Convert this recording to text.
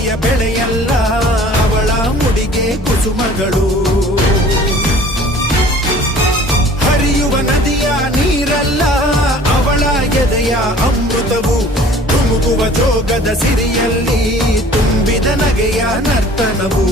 ಪ್ರೀತಿಯ ಬೆಳೆಯಲ್ಲ ಅವಳ ಮುಡಿಗೆ ಕುಸುಮಗಳು. ಹರಿಯುವ ನದಿಯ ನೀರಲ್ಲ ಅವಳ ಎದೆಯ ಅಮೃತವು. ಧುಮುಕುವ ಜೋಗದ ಸಿರಿಯಲ್ಲಿ ತುಂಬಿದ ನಗೆಯ ನರ್ತನವು.